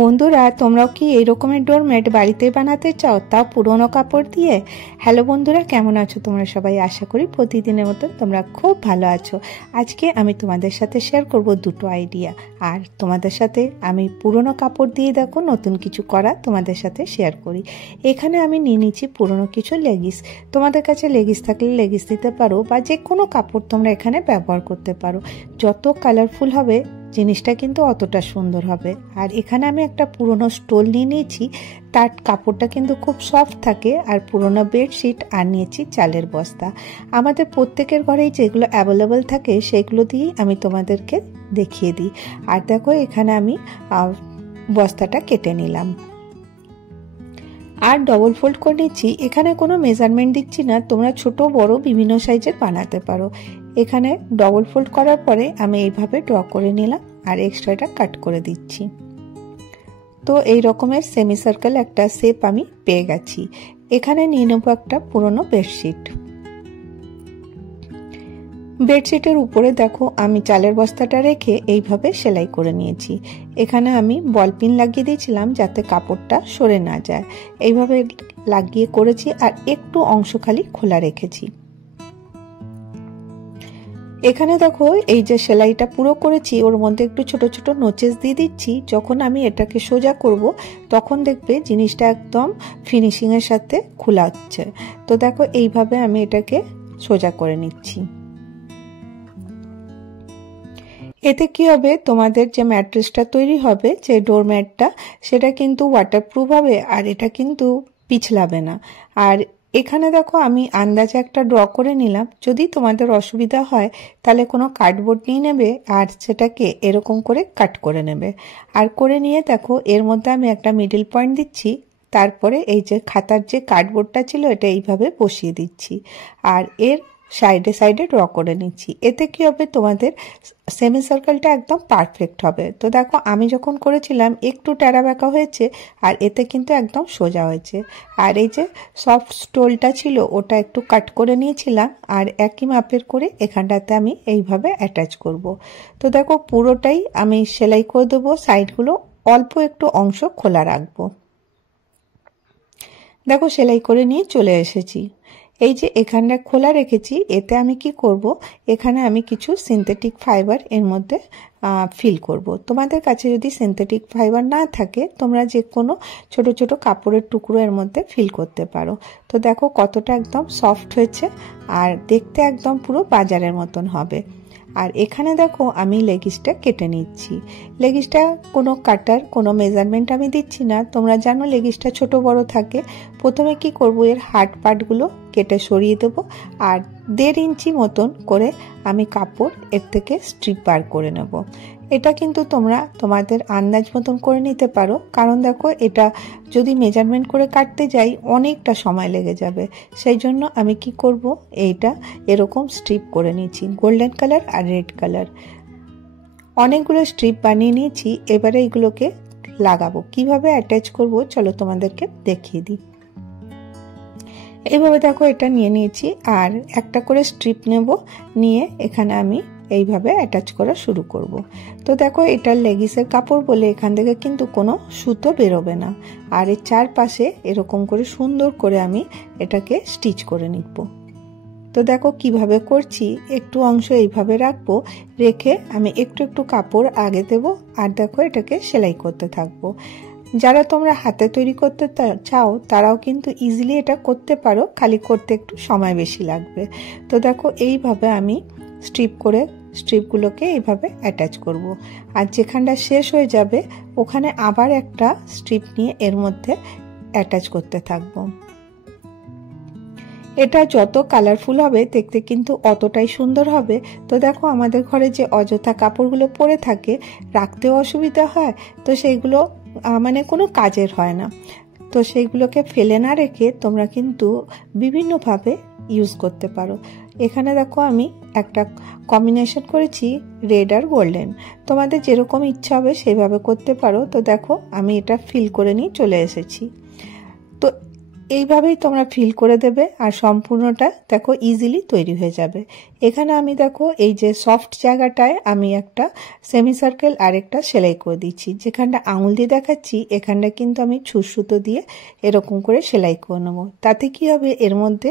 বন্ধুরা, তোমরাও কি এই রকমের ডোরমেট বাড়িতে বানাতে চাও, তাও পুরনো কাপড় দিয়ে? হ্যালো বন্ধুরা, কেমন আছো তোমরা সবাই? আশা করি প্রতিদিনের মতো তোমরা খুব ভালো আছো। আজকে আমি তোমাদের সাথে শেয়ার করব দুটো আইডিয়া, আর তোমাদের সাথে আমি পুরনো কাপড় দিয়ে দেখো নতুন কিছু করা তোমাদের সাথে শেয়ার করি। এখানে আমি নিয়ে নিচ্ছি পুরনো কিছু লেগিস। তোমাদের কাছে লেগিস থাকলে লেগিস দিতে পারো, বা যে কোনো কাপড় তোমরা এখানে ব্যবহার করতে পারো। যত কালারফুল হবে জিনিসটা কিন্তু অতটা সুন্দর হবে। আর এখানে আমি একটা পুরনো স্টোল নিয়ে নিয়েছি, তার কাপড়টা কিন্তু খুব সফট থাকে। আর পুরনো বেডশিট আর নিয়েছি চালের বস্তা। আমাদের প্রত্যেকের ঘরেই যেগুলো অ্যাভেলেবল থাকে সেগুলো দিয়েই আমি তোমাদেরকে দেখিয়ে দিই। আর দেখো এখানে আমি বস্তাটা কেটে নিলাম আর ডবল ফোল্ড করে নিচ্ছি। এখানে কোনো মেজারমেন্ট দিচ্ছি না, তোমরা ছোট বড় বিভিন্ন সাইজের বানাতে পারো। এখানে ডবল ফোল্ড করার পরে আমি এইভাবে ড্র করে নিলাম আর এক্সট্রাটা কাট করে দিচ্ছি। তো এই রকমের সেমি সার্কেল একটা শেপ আমি পেয়ে গেছি। এখানে নিয়ে নেবো একটা পুরনো বেডশিট। বেডশিটের উপরে দেখো আমি চালের বস্তাটা রেখে এইভাবে সেলাই করে নিয়েছি। এখানে আমি বল পিন লাগিয়ে দিয়েছিলাম যাতে কাপড়টা সরে না যায়, এইভাবে লাগিয়ে করেছি। আর একটু অংশ খালি খোলা রেখেছি। এখানে দেখো এই যে সেলাইটা পুরো করেছি, ওর মধ্যে একটু ছোট ছোট নোচেস দিয়ে দিচ্ছি। যখন আমি এটাকে সোজা করব তখন দেখবে জিনিসটা একদম ফিনিশিং এর সাথে খোলা হচ্ছে। তো দেখো এইভাবে আমি এটাকে সোজা করে নিচ্ছি। এতে কি হবে, তোমাদের যে ম্যাট্রেসটা তৈরি হবে, যে ডোরম্যাটটা, সেটা কিন্তু ওয়াটারপ্রুফ হবে আর এটা কিন্তু পিছলাবে না। আর এখানে দেখো আমি আন্দাজে একটা ড্র করে নিলাম। যদি তোমাদের অসুবিধা হয় তাহলে কোনো কার্ডবোর্ড নিয়ে নেবে আর সেটাকে এরকম করে কাট করে নেবে। আর করে নিয়ে দেখো এর মধ্যে আমি একটা মিডল পয়েন্ট দিচ্ছি। তারপরে এই যে খাতার যে কার্ডবোর্ডটা ছিল এটা এইভাবে বসিয়ে দিচ্ছি আর এর সাইডে সাইডে ড্র করে নিচ্ছি। এতে কি হবে, তোমাদের সেমি সার্কেলটা একদম পারফেক্ট হবে। তো দেখো আমি যখন করেছিলাম একটু টেরা বেঁকা হয়েছে, আর এতে কিন্তু একদম সোজা হয়েছে। আর এই যে সফট স্টোলটা ছিল ওটা একটু কাট করে নিয়েছিলাম, আর একই মাপের করে এখানটাতে আমি এইভাবে অ্যাটাচ করব। তো দেখো পুরোটাই আমি সেলাই করে দেবো, সাইডগুলো অল্প একটু অংশ খোলা রাখবো। দেখো সেলাই করে নিয়ে চলে এসেছি। এই যে এখানটা খোলা রেখেছি, এতে আমি কি করব, এখানে আমি কিছু সিনথেটিক ফাইবার এর মধ্যে ফিল করব। তোমাদের কাছে যদি সিনথেটিক ফাইবার না থাকে তোমরা যে কোনো ছোট ছোট কাপড়ের টুকরো এর মধ্যে ফিল করতে পারো। তো দেখো কতটা একদম সফট হয়েছে, আর দেখতে একদম পুরো বাজারের মতন হবে। আর এখানে দেখো আমি লেগিসটা কেটে নিচ্ছি। লেগিসটা কোনো কাটার কোনো মেজারমেন্ট আমি দিচ্ছি না, তোমরা জানো লেগিসটা ছোট বড় থাকে। প্রথমে কি করব, এর হার্ড পার্টগুলো কেটে সরিয়ে দেবো আর 1.5 ইঞ্চি মতন করে আমি কাপড় এর থেকে স্ট্রিপ বার করে নেব। এটা কিন্তু তোমরা তোমাদের আন্দাজ মতন করে নিতে পারো, কারণ দেখো এটা যদি মেজারমেন্ট করে কাটতে যাই অনেকটা সময় লেগে যাবে। সেই জন্য আমি কি করব, এইটা এরকম স্ট্রিপ করে নিয়েছি, গোল্ডেন কালার আর রেড কালার। অনেকগুলো স্ট্রিপ বানিয়ে নিয়েছি। এবারে এগুলোকে লাগাবো। কিভাবে অ্যাটাচ করব চলো তোমাদেরকে দেখিয়ে দিই। এইভাবে দেখো এটা নিয়ে নিয়েছি আর একটা করে স্ট্রিপ নেব, নিয়ে এখানে আমি এইভাবে অ্যাটাচ করা শুরু করব। তো দেখো এটা লেগিসের কাপড় বলে এখান থেকে কিন্তু কোনো সুতো বেরোবে না। আর এর চারপাশে এরকম করে সুন্দর করে আমি এটাকে স্টিচ করে নিব। তো দেখো কিভাবে করছি, একটু অংশ এইভাবে রাখবো, রেখে আমি একটু একটু কাপড় আগে দেব আর দেখো এটাকে সেলাই করতে থাকবো। যারা তোমরা হাতে তৈরি করতে চাও তারাও কিন্তু ইজিলি এটা করতে পারো, খালি করতে একটু সময় বেশি লাগবে। তো দেখো এইভাবে আমি স্ট্রিপগুলোকে এইভাবে অ্যাটাচ করব। আর যেখানটা শেষ হয়ে যাবে ওখানে আবার একটা স্ট্রিপ নিয়ে এর মধ্যে অ্যাটাচ করতে থাকবো। এটা যত কালারফুল হবে দেখতে কিন্তু অতটাই সুন্দর হবে। তো দেখো আমাদের ঘরে যে অযথা কাপড়গুলো পরে থাকে, রাখতেও অসুবিধা হয়, তো সেইগুলো মানে কোনো কাজের হয় না। তো সেইগুলোকে ফেলে না রেখে তোমরা কিন্তু বিভিন্নভাবে ইউজ করতে পারো। এখানে দেখো আমি একটা কম্বিনেশন করেছি রেড আর গোল্ডেন, তোমাদের যেরকম ইচ্ছা হবে সেইভাবে করতে পারো। তো দেখো আমি এটা ফিল করে নিয়ে চলে এসেছি। তো এইভাবেই তোমরা ফিল করে দেবে আর সম্পূর্ণটা দেখো ইজিলি তৈরি হয়ে যাবে। এখানে আমি দেখো এই যে সফট জায়গাটায় আমি একটা সেমি সার্কেল আর একটা সেলাই করে দিচ্ছি। যেখানটা আঙুল দিয়ে দেখাচ্ছি এখানটা কিন্তু আমি ছুঁচ-সুতো দিয়ে এরকম করে সেলাই করে নেবো। তাতে কি হবে, এর মধ্যে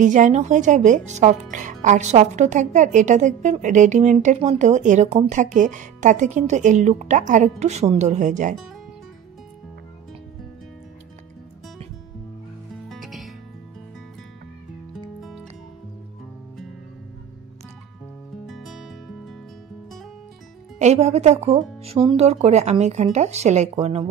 ডিজাইনও হয়ে যাবে, সফটও থাকবে। আর এটা দেখবে রেডিমেডের মধ্যেও এরকম থাকে, তাতে কিন্তু এর লুকটা আর একটু সুন্দর হয়ে যায়। এইভাবে দেখো সুন্দর করে আমি এখানটা সেলাই করে নেব।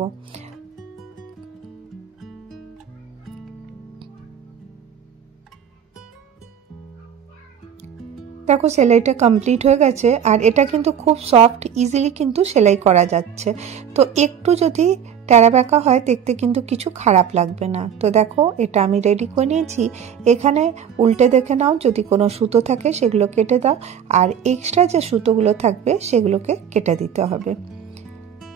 দেখো সেলাইটা কমপ্লিট হয়ে গেছে আর এটা কিন্তু খুব সফট, ইজিলি কিন্তু সেলাই করা যাচ্ছে। তো একটু যদি টেরা বেঁকা হয় দেখতে কিন্তু কিছু খারাপ লাগবে না। তো দেখো এটা আমি রেডি করে নিয়েছি। এখানে উল্টে দেখে নাও, যদি কোনো সুতো থাকে সেগুলো কেটে দাও, আর এক্সট্রা যে সুতোগুলো থাকবে সেগুলোকে কেটে দিতে হবে।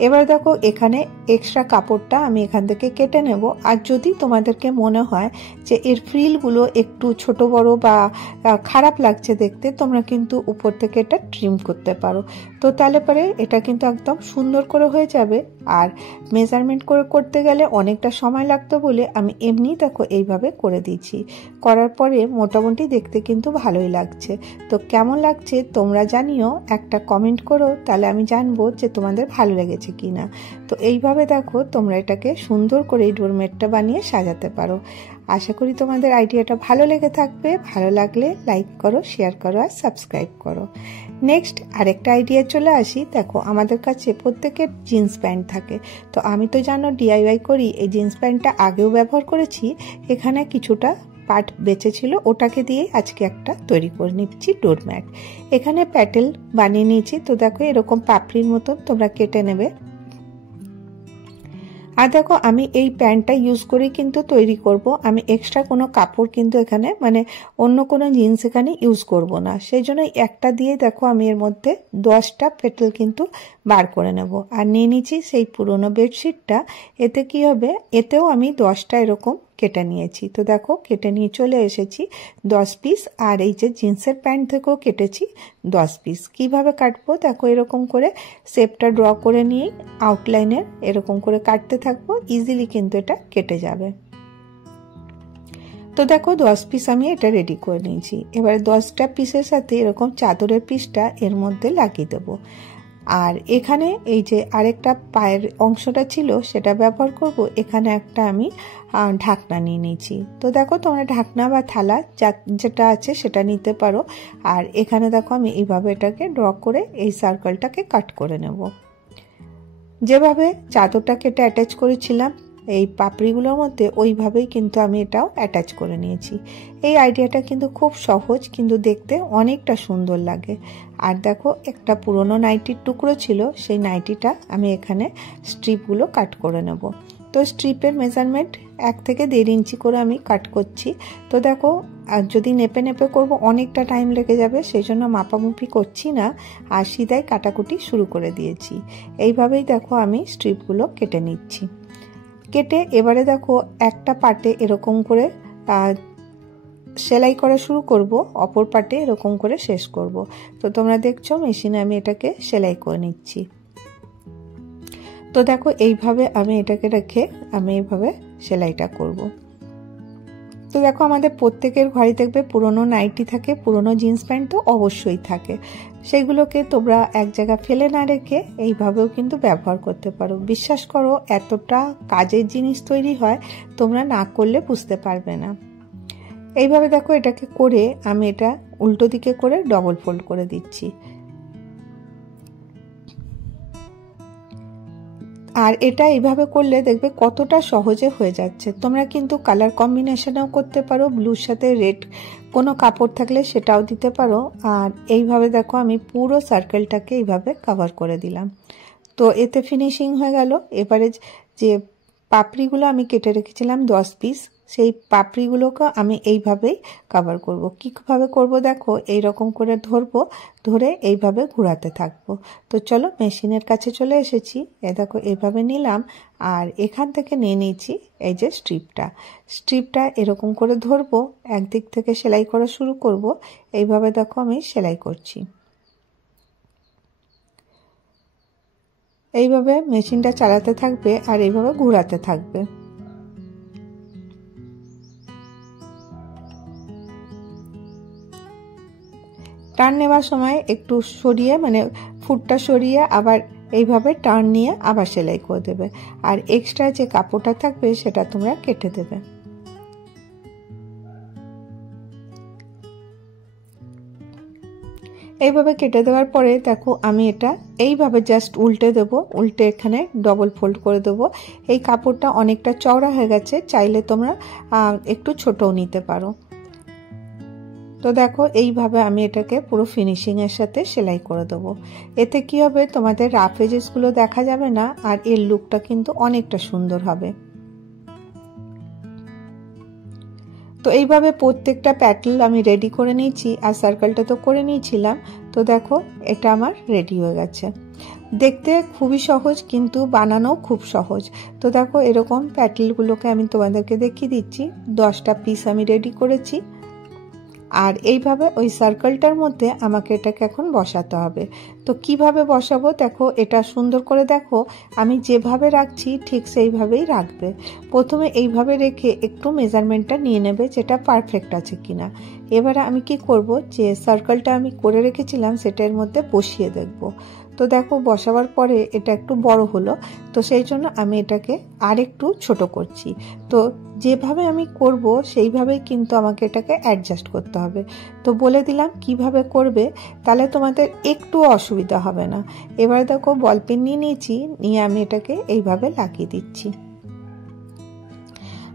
এবার দেখো এখানে এক্সট্রা কাপড়টা আমি এখান থেকে কেটে নেব। আর যদি তোমাদেরকে মনে হয় যে এর ফ্রিলগুলো একটু ছোট বড় বা খারাপ লাগছে দেখতে, তোমরা কিন্তু উপর থেকে এটা ট্রিম করতে পারো। তো তাহলে পরে এটা কিন্তু একদম সুন্দর করে হয়ে যাবে। আর মেজারমেন্ট করে করতে গেলে অনেকটা সময় লাগতো বলে আমি এমনি দেখো এইভাবে করে দিয়েছি। করার পরে মোটামুটি দেখতে কিন্তু ভালোই লাগছে। তো কেমন লাগছে তোমরা জানিও, একটা কমেন্ট করো, তাহলে আমি জানবো যে তোমাদের ভালো লেগেছে কিনা। তো এইভাবে দেখো তোমরা এটাকে সুন্দর করে এই ডোরমেটটা বানিয়ে সাজাতে পারো। আশা করি তোমাদের আইডিয়াটা ভালো লেগে থাকবে। ভালো লাগলে লাইক করো, শেয়ার করো আর সাবস্ক্রাইব করো। নেক্সট আরেকটা আইডিয়া চলে আসি। দেখো আমাদের কাছে প্রত্যেকের জিন্স প্যান্ট থাকে। তো আমি তো জানো ডিআইওয়াই করি, এই জিন্স প্যান্টটা আগেও ব্যবহার করেছি। এখানে কিছুটা পার্ট বেঁচে ছিল, ওটাকে দিয়ে আজকে একটা তৈরি করে নিচ্ছি ডোরম্যাট। এখানে প্যাটেল বানিয়ে নিয়েছি। তো দেখো এরকম পাপড়ির মতন তোমরা কেটে নেবে। আর দেখো আমি এই প্যান্টটা ইউজ করে কিন্তু তৈরি করব। আমি এক্সট্রা কোনো কাপড় কিন্তু এখানে মানে অন্য কোনো জিন্স এখানে ইউজ করব না। সেই জন্য একটা দিয়ে দেখো আমি এর মধ্যে 10টা পেটেল কিন্তু বার করে নেব। আর নিয়ে নিচ্ছি সেই পুরনো বেডশিটটা। এতে কি হবে, এতেও আমি 10টা এরকম কেটে নিয়েছি। তো দেখো কেটে নিয়ে চলে এসেছি 10 পিস। আর এই যে জিন্সের প্যান্ট থেকেও কেটেছি 10 পিস। কিভাবে কাটবো দেখো, এরকম করে শেপটা ড্র করে নিয়ে আউটলাইনের এরকম করে কাটতে থাকবো, ইজিলি কিন্তু এটা কেটে যাবে। তো দেখো 10 পিস আমি এটা রেডি করে নিয়েছি। এবারে 10টা পিসের সাথে এরকম চাদরের পিসটা এর মধ্যে লাগিয়ে দেবো। আর এখানে এই যে আরেকটা পায়ের অংশটা ছিল সেটা ব্যবহার করব। এখানে একটা আমি ঢাকনা নিয়ে নিয়েছি। তো দেখো তোমরা ঢাকনা বা থালা যেটা আছে সেটা নিতে পারো। আর এখানে দেখো আমি এইভাবে এটাকে ড্র করে এই সার্কেলটাকে কাট করে নেব। যেভাবে চাদরটা কেটে অ্যাটাচ করেছিলাম এই পাপড়িগুলোর মধ্যে, ওইভাবেই কিন্তু আমি এটাও অ্যাটাচ করে নিয়েছি। এই আইডিয়াটা কিন্তু খুব সহজ, কিন্তু দেখতে অনেকটা সুন্দর লাগে। আর দেখো একটা পুরনো নাইটির টুকরো ছিল, সেই নাইটিটা আমি এখানে স্ট্রিপগুলো কাট করে নেব। তো স্ট্রিপের মেজারমেন্ট 1 থেকে 1.5 ইঞ্চি করে আমি কাট করছি। তো দেখো আর যদি নেপে নেপে করব অনেকটা টাইম লেগে যাবে, সেই জন্য মাপামুপি করছি না, আর সিধাই কাটাকুটি শুরু করে দিয়েছি। এইভাবেই দেখো আমি স্ট্রিপগুলো কেটে নিচ্ছি। কেটে এবারে দেখো একটা পার্টে এরকম করে সেলাই করা শুরু করব, অপর পার্টে এরকম করে শেষ করব। তো তোমরা দেখছো মেশিনে আমি এটাকে সেলাই করে নিচ্ছি। তো দেখো এইভাবে আমি এটাকে রেখে আমি এইভাবে সেলাইটা করব। তো দেখো আমাদের প্রত্যেকের ঘরে দেখবে পুরনো নাইটি থাকে, পুরনো জিন্স প্যান্ট তো অবশ্যই থাকে। সেগুলোকে তোমরা এক জায়গায় ফেলে না রেখে এইভাবেও কিন্তু ব্যবহার করতে পারো। বিশ্বাস করো এতটা কাজের জিনিস তৈরি হয়, তোমরা না করলে বুঝতে পারবে না। এইভাবে দেখো এটাকে করে আমি এটা উল্টো দিকে করে ডবল ফোল্ড করে দিচ্ছি। আর এটা এইভাবে করলে দেখবে কতটা সহজে হয়ে যাচ্ছে। তোমরা কিন্তু কালার কম্বিনেশনেও করতে পারো, ব্লুর সাথে রেড কোনো কাপড় থাকলে সেটাও দিতে পারো। আর এইভাবে দেখো আমি পুরো সার্কেলটাকে এইভাবে কভার করে দিলাম। তো এতে ফিনিশিং হয়ে গেল। এবারে যে পাপড়িগুলো আমি কেটে রেখেছিলাম 10 পিস, সেই পাপড়িগুলোকে আমি এইভাবেই কভার করব। কীভাবে করব দেখো, এইরকম করে ধরবো, ধরে এইভাবে ঘোরাতে থাকবো। তো চলো মেশিনের কাছে চলে এসেছি। দেখো এইভাবে নিলাম আর এখান থেকে নিয়ে নিয়েছি এই যে স্ট্রিপটা এরকম করে ধরবো, একদিক থেকে সেলাই করা শুরু করব। এইভাবে দেখো আমি সেলাই করছি। এইভাবে মেশিনটা চালাতে থাকবে আর এইভাবে ঘোরাতে থাকবে। টার্ন নেওয়ার সময় একটু সরিয়ে, মানে ফুটটা সরিয়ে আবার এইভাবে টার্ন নিয়ে আবার সেলাই করে দেবে। আর এক্সট্রা যে কাপড়টা থাকবে সেটা তোমরা কেটে দেবে। এইভাবে কেটে দেওয়ার পরে দেখো আমি এটা এইভাবে জাস্ট উল্টে দেব, উল্টে এখানে ডবল ফোল্ড করে দেব। এই কাপড়টা অনেকটা চওড়া হয়ে গেছে, চাইলে তোমরা একটু ছোটও নিতে পারো। তো দেখো এইভাবে আমি এটাকে পুরো ফিনিশিংয়ের সাথে সেলাই করে দেবো। এতে কি হবে, তোমাদের রাফ এজেসগুলো দেখা যাবে না আর এর লুকটা কিন্তু অনেকটা সুন্দর হবে। তো এইভাবে প্রত্যেকটা প্যাটেল আমি রেডি করে নিয়েছি আর সার্কেলটা তো করে নিয়েছিলাম। তো দেখো এটা আমার রেডি হয়ে গেছে। দেখতে খুবই সহজ কিন্তু বানানো খুব সহজ। তো দেখো এরকম প্যাটেলগুলোকে আমি তোমাদেরকে দেখিয়ে দিচ্ছি। 10টা পিস আমি রেডি করেছি আর এইভাবে ওই সার্কেলটার মধ্যে আমাকে এটাকে এখন বসাতে হবে। তো কিভাবে বসাবো দেখো, এটা সুন্দর করে দেখো আমি যেভাবে রাখছি ঠিক সেইভাবেই রাখবে। প্রথমে এইভাবে রেখে একটু মেজারমেন্টটা নিয়ে নেবে যেটা পারফেক্ট আছে কিনা। এবারে আমি কি করব, যে সার্কেলটা আমি করে রেখেছিলাম সেটার মধ্যে বসিয়ে দেখব। তো দেখো বসাবার পরে এটা একটু বড় হলো, তো সেই জন্য আমি এটাকে আরেকটু ছোট করছি। তো যেভাবে আমি করব সেইভাবেই কিন্তু আমাকে এটাকে অ্যাডজাস্ট করতে হবে। তো বলে দিলাম কিভাবে করবে, তাহলে তোমাদের একটু অসুবিধা হবে না। এবার দেখো বল পেন নিয়ে নিয়েছি, নিয়ে আমি এটাকে এইভাবে লাগিয়ে দিচ্ছি।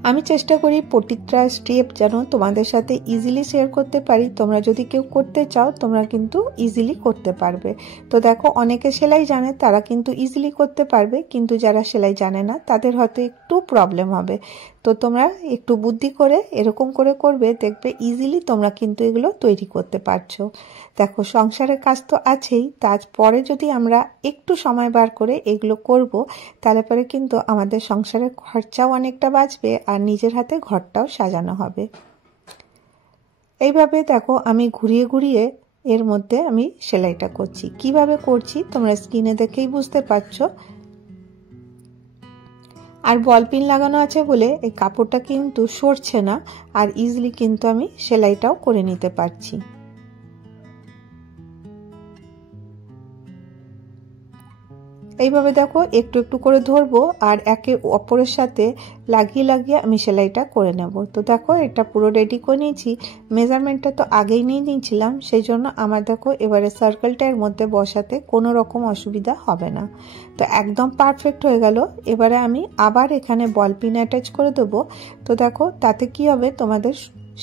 আমি চেষ্টা করি প্রতিটা স্টেপ যেন তোমাদের সাথে ইজিলি শেয়ার করতে পারি। তোমরা যদি কেউ করতে চাও তোমরা কিন্তু ইজিলি করতে পারবে। তো দেখো অনেকে সেলাই জানে, তারা কিন্তু ইজিলি করতে পারবে, কিন্তু যারা সেলাই জানে না তাদের হয়তো একটু প্রবলেম হবে। তো তোমরা একটু বুদ্ধি করে এরকম করে করবে, দেখবে ইজিলি তোমরা কিন্তু এগুলো তৈরি করতে পারছো। দেখো সংসারের কাজ তো আছেই, তারপরে যদি আমরা একটু সময় বার করে এগুলো করব, তাহলে পরে কিন্তু আমাদের সংসারের খরচাও অনেকটা বাঁচবে আর নিজের হাতে ঘরটাও সাজানো হবে। এইভাবে দেখো আমি ঘুরিয়ে ঘুরিয়ে এর মধ্যে আমি সেলাইটা করছি। কিভাবে করছি তোমরা স্ক্রিনে দেখেই বুঝতে পারছো। আর বল পিন লাগানো আছে বলে এই কাপড়টা কিন্তু সরছে না আর ইজিলি কিন্তু আমি সেলাইটাও করে নিতে পারছি। এইভাবে দেখো একটু একটু করে ধরবো আর একে অপরের সাথে লাগিয়ে লাগিয়ে আমি সেলাইটা করে নেব। তো দেখো এটা পুরো রেডি করে নিয়েছি। মেজারমেন্টটা তো আগেই নিয়ে নিয়েছিলাম, সেই জন্য আমার দেখো এবারে সার্কেলটা এর মধ্যে বসাতে কোনো রকম অসুবিধা হবে না। তো একদম পারফেক্ট হয়ে গেল। এবারে আমি আবার এখানে বল পিন অ্যাটাচ করে দেবো। তো দেখো তাতে কি হবে, তোমাদের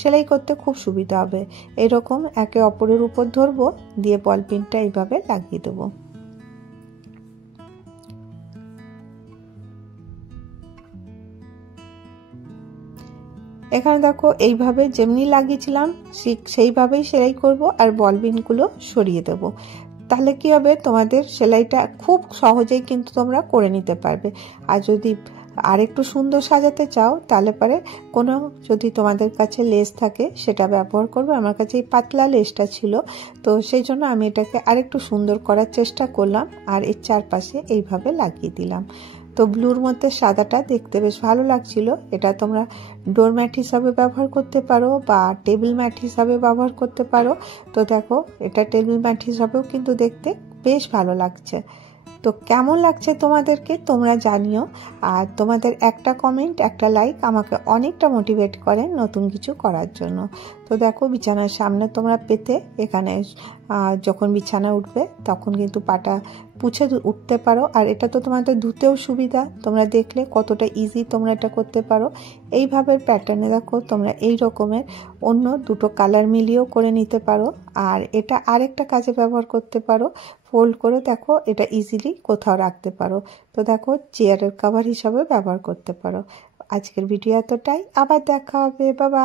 সেলাই করতে খুব সুবিধা হবে। এরকম একে অপরের উপর ধরবো, দিয়ে বল পিনটা এইভাবে লাগিয়ে দেবো। এখানে দেখো এইভাবে যেমনি লাগিয়েছিলাম সেইভাবেই সেলাই করব আর বল পিনগুলো সরিয়ে দেব। তাহলে কি হবে, তোমাদের সেলাইটা খুব সহজেই কিন্তু তোমরা করে নিতে পারবে। আর যদি আরেকটু সুন্দর সাজাতে চাও তাহলে পরে কোনো, যদি তোমাদের কাছে লেস থাকে সেটা ব্যবহার করবে। আমার কাছে এই পাতলা লেসটা ছিল, তো সেই জন্য আমি এটাকে আরেকটু সুন্দর করার চেষ্টা করলাম আর এর চারপাশে এইভাবে লাগিয়ে দিলাম। তো ব্লুর মধ্যে সাদাটা দেখতে বেশ ভালো লাগছিল। এটা তোমরা ডোরম্যাট হিসাবে ব্যবহার করতে পারো বা টেবিল ম্যাট হিসাবে ব্যবহার করতে পারো। তো দেখো এটা টেবিল ম্যাট হিসাবেও কিন্তু দেখতে বেশ ভালো লাগছে। তো কেমন লাগছে তোমাদেরকে তোমরা জানিও। আর তোমাদের একটা কমেন্ট, একটা লাইক আমাকে অনেকটা মোটিভেট করে নতুন কিছু করার জন্য। তো দেখো বিছানার সামনে তোমরা পেতে এখানে যখন বিছানা উঠবে তখন কিন্তু পাটা পুছে উঠতে পারো। আর এটা তো তোমাদের ধুতেও সুবিধা, তোমরা দেখলে কতটা ইজি তোমরা এটা করতে পারো। এইভাবে প্যাটার্নে দেখো তোমরা এই রকমের অন্য দুটো কালার মিলিয়েও করে নিতে পারো। আর এটা আরেকটা কাজে ব্যবহার করতে পারো, ফোল্ড করে দেখো এটা ইজিলি কোথাও রাখতে পারো। তো দেখো চেয়ারের কভার হিসাবে ব্যবহার করতে পারো। আজকের ভিডিও এতটাই, আবার দেখা হবে, বাবা।